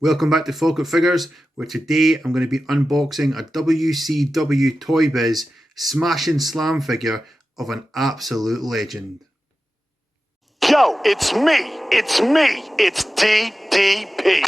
Welcome back to Falkert Figures, where today I'm going to be unboxing a WCW Toy Biz Smash and Slam figure of an absolute legend. Yo, it's me, it's DDP.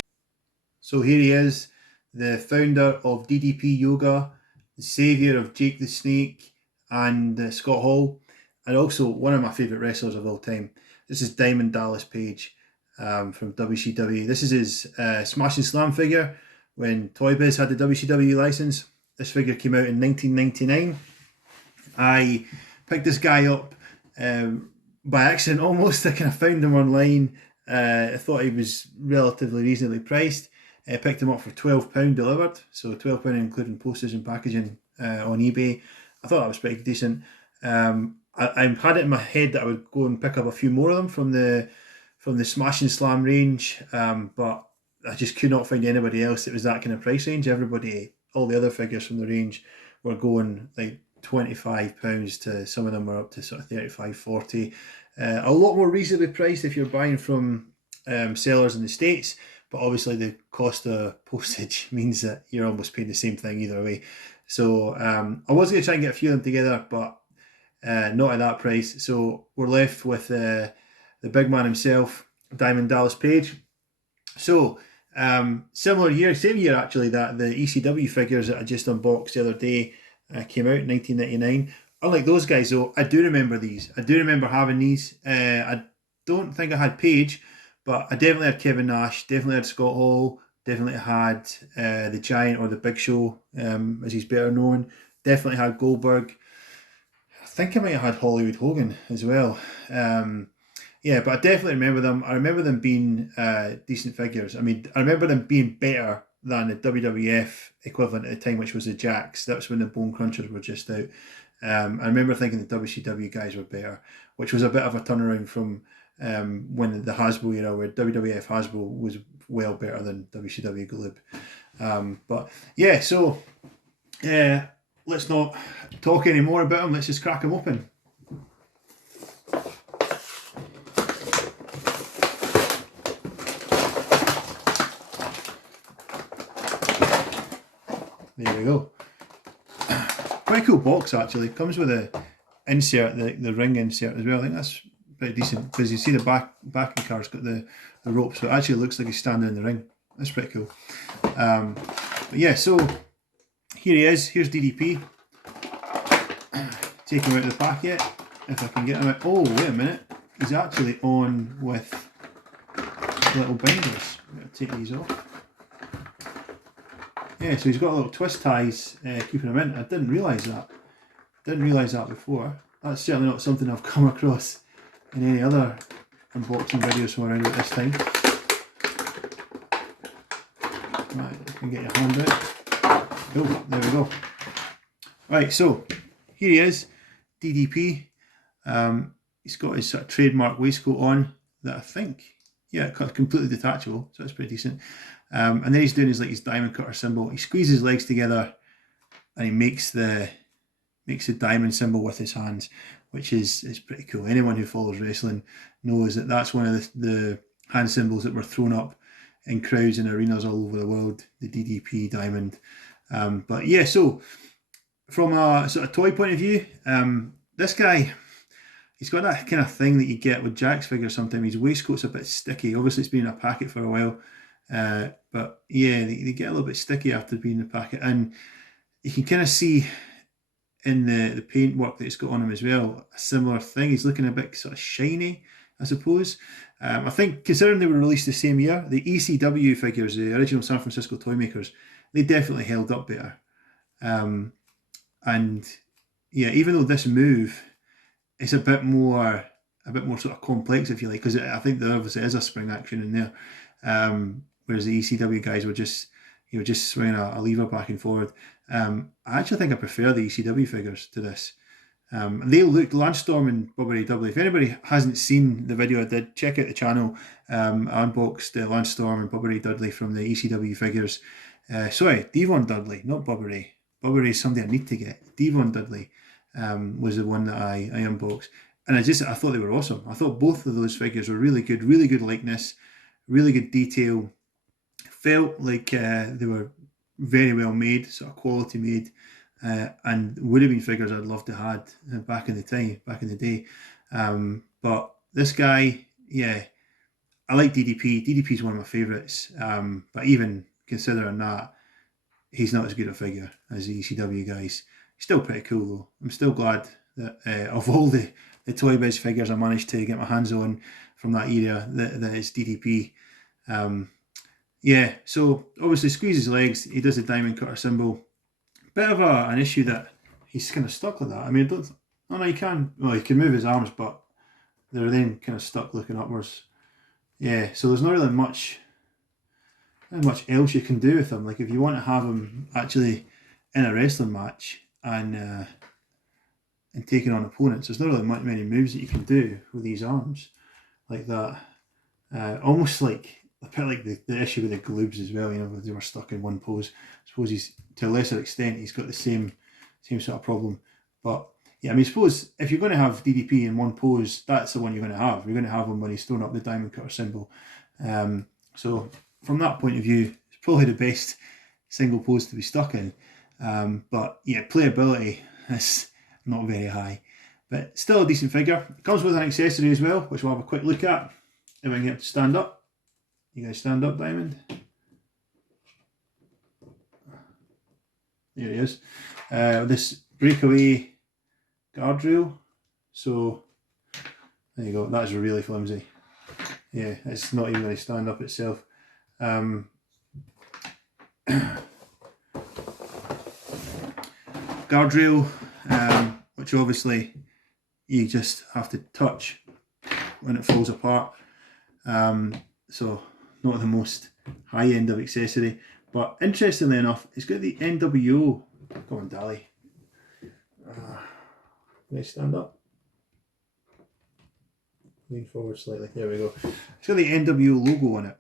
So here he is, the founder of DDP Yoga, the saviour of Jake the Snake and Scott Hall, and also one of my favourite wrestlers of all time. This is Diamond Dallas Page. From WCW. This is his Smash and Slam figure when ToyBiz had the WCW license. This figure came out in 1999. I picked this guy up by accident almost. I kind of found him online. I thought he was relatively reasonably priced. I picked him up for £12 delivered, so £12 including postage and packaging on eBay. I thought that was pretty decent. I had it in my head that I would go and pick up a few more of them from the Smash and Slam range, but I just could not find anybody else that was that kind of price range. All the other figures from the range were going like £25 to some of them were up to sort of 35, 40. A lot more reasonably priced if you're buying from sellers in the States, but obviously the cost of postage means that you're almost paying the same thing either way. So I was going to try and get a few of them together, but not at that price. So we're left with the big man himself, Diamond Dallas Page. So, same year actually, that the ECW figures that I just unboxed the other day came out in 1999. Unlike those guys though, I do remember these. I do remember having these. I don't think I had Page, but I definitely had Kevin Nash, definitely had Scott Hall, definitely had the Giant, or the Big Show, as he's better known. Definitely had Goldberg. I think I might have had Hollywood Hogan as well. Yeah, but I definitely remember them. I remember them being decent figures. I mean, I remember them being better than the WWF equivalent at the time, which was the Jacks. That's when the Bone Crunchers were just out. I remember thinking the WCW guys were better, which was a bit of a turnaround from when the Hasbro era, where WWF Hasbro was well better than WCW Glib. But yeah, so let's not talk any more about them. Let's just crack them open. There we go. Quite a cool box actually. Comes with a insert, the ring insert as well. I think that's pretty decent because you see the back of the car's got the rope, so it actually looks like he's standing in the ring. That's pretty cool. But yeah, so here he is. Here's DDP. Take him out of the packet if I can get him out. Oh, wait a minute. He's actually on with little binders. I'm going to take these off. Yeah, so he's got little twist ties keeping him in. I didn't realise that. Didn't realise that before. That's certainly not something I've come across in any other unboxing videos from around at this time. Right, you can get your hand out. Oh, there we go. Right, so here he is, DDP. He's got his sort of trademark waistcoat on that I think, yeah, completely detachable, so that's pretty decent. And then he's doing his diamond cutter symbol. He squeezes his legs together and he makes the diamond symbol with his hands, which is pretty cool. Anyone who follows wrestling knows that that's one of the hand symbols that were thrown up in crowds and arenas all over the world, the DDP diamond. But yeah, so from a sort of toy point of view, this guy, he's got that kind of thing that you get with Jack's figures sometimes. His waistcoat's a bit sticky. Obviously, it's been in a packet for a while. But yeah, they get a little bit sticky after being in the packet, and you can kind of see in the paintwork that it's got on him as well a similar thing. He's looking a bit sort of shiny, I suppose. I think considering they were released the same year, the ECW figures, the original San Francisco toy makers, they definitely held up better. And yeah, even though this move is a bit more sort of complex, if you like, because I think there obviously is a spring action in there. Whereas the ECW guys were just swinging a lever back and forward. I actually think I prefer the ECW figures to this. They look, Landstorm and Bobby Ray Dudley. If anybody hasn't seen the video I did, check out the channel. I unboxed Landstorm and Bobby Ray Dudley from the ECW figures. Sorry, Devon Dudley, not Bobby Ray. Bobby Ray is somebody I need to get. Devon Dudley was the one that I unboxed. And I thought they were awesome. I thought both of those figures were really good likeness, really good detail, felt like they were very well made, sort of quality made, and would have been figures I'd love to had back in the day. But this guy, yeah, I like DDP. DDP is one of my favourites. But even considering that, he's not as good a figure as the ECW guys. He's still pretty cool though. I'm still glad that of all the Toy Biz figures I managed to get my hands on from that era, that it's DDP. Yeah, so obviously squeezes his legs. He does the diamond cutter symbol. Bit of an issue that he's kind of stuck like that. I mean, oh no, he can. Well, he can move his arms, but they're then kind of stuck looking upwards. Yeah, so there's not really not much else you can do with him. Like if you want to have him actually in a wrestling match and taking on opponents, there's not really many moves that you can do with these arms like that. Almost like a bit like the issue with the gloobs as well. You know, they were stuck in one pose. I suppose he's, to a lesser extent, he's got the same sort of problem. But yeah, I mean, suppose if you're going to have DDP in one pose, that's the one you're going to have. You're going to have him when he's throwing up the diamond cutter symbol. So from that point of view, it's probably the best single pose to be stuck in. But yeah, playability is not very high, but still a decent figure. It comes with an accessory as well, which we'll have a quick look at if I can get him to stand up. You guys stand up, Diamond. There he is. This breakaway guardrail. So there you go. That's really flimsy. Yeah, it's not even going to stand up itself. Guardrail, which obviously you just have to touch when it falls apart. So not the most high end of accessory, but interestingly enough, it's got the NWO. Come on, Dally. Can I stand up? Lean forward slightly. There we go. It's got the NWO logo on it.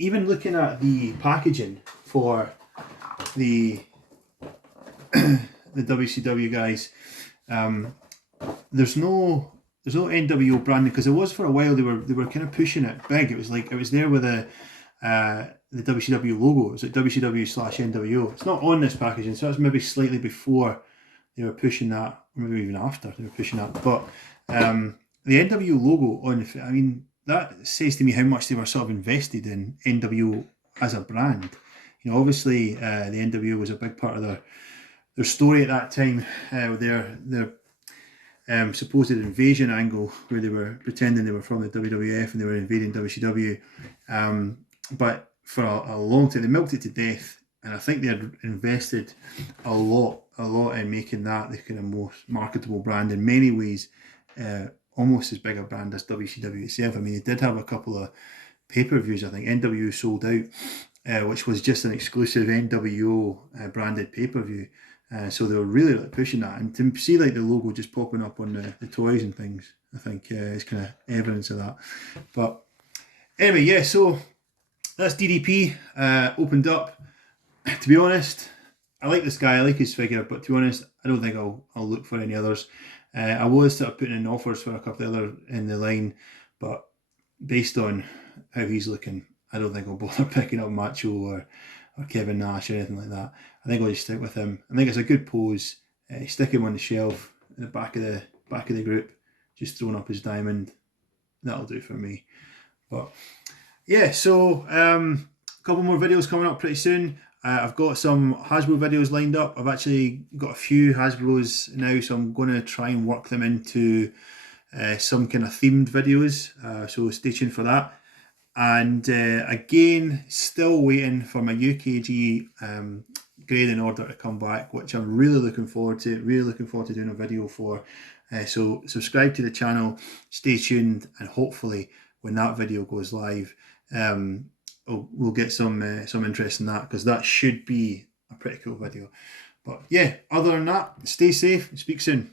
Even looking at the packaging for the the WCW guys, there's no NWO branding, because it was for a while. They were kind of pushing it big. It was like it was there with the WCW logo. It was like WCW/NWO. It's not on this packaging, so that's maybe slightly before they were pushing that, or maybe even after they were pushing that. But the NWO logo on, I mean, that says to me how much they were sort of invested in NWO as a brand. You know, obviously the NWO was a big part of their story at that time, their supposed invasion angle, where they were pretending they were from the WWF and they were invading WCW. But for a long time, they milked it to death, and I think they had invested a lot in making that the kind of most marketable brand in many ways, almost as big a brand as WCW itself. I mean, they did have a couple of pay-per-views. I think NWO Sold Out, which was just an exclusive NWO branded pay-per-view. So they were really like pushing that, and to see like the logo just popping up on the toys and things, I think is kind of evidence of that. But anyway, yeah, so that's DDP opened up. To be honest, I like this guy, I like his figure, but to be honest, I don't think I'll look for any others. I was sort of putting in offers for a couple of other in the line, but based on how he's looking, I don't think I'll bother picking up Macho or Kevin Nash or anything like that. I think I'll just stick with him. I think it's a good pose. Stick him on the shelf in the back of the group, just throwing up his diamond. That'll do for me. But yeah, so a couple more videos coming up pretty soon. I've got some Hasbro videos lined up. I've actually got a few Hasbros now, so I'm going to try and work them into some kind of themed videos. So stay tuned for that. And again, still waiting for my UKG grading order to come back, which I'm really looking forward to. Really looking forward to doing a video for. So subscribe to the channel, stay tuned, and hopefully when that video goes live, we'll get some interest in that, because that should be a pretty cool video. But yeah, other than that, stay safe. Speak soon.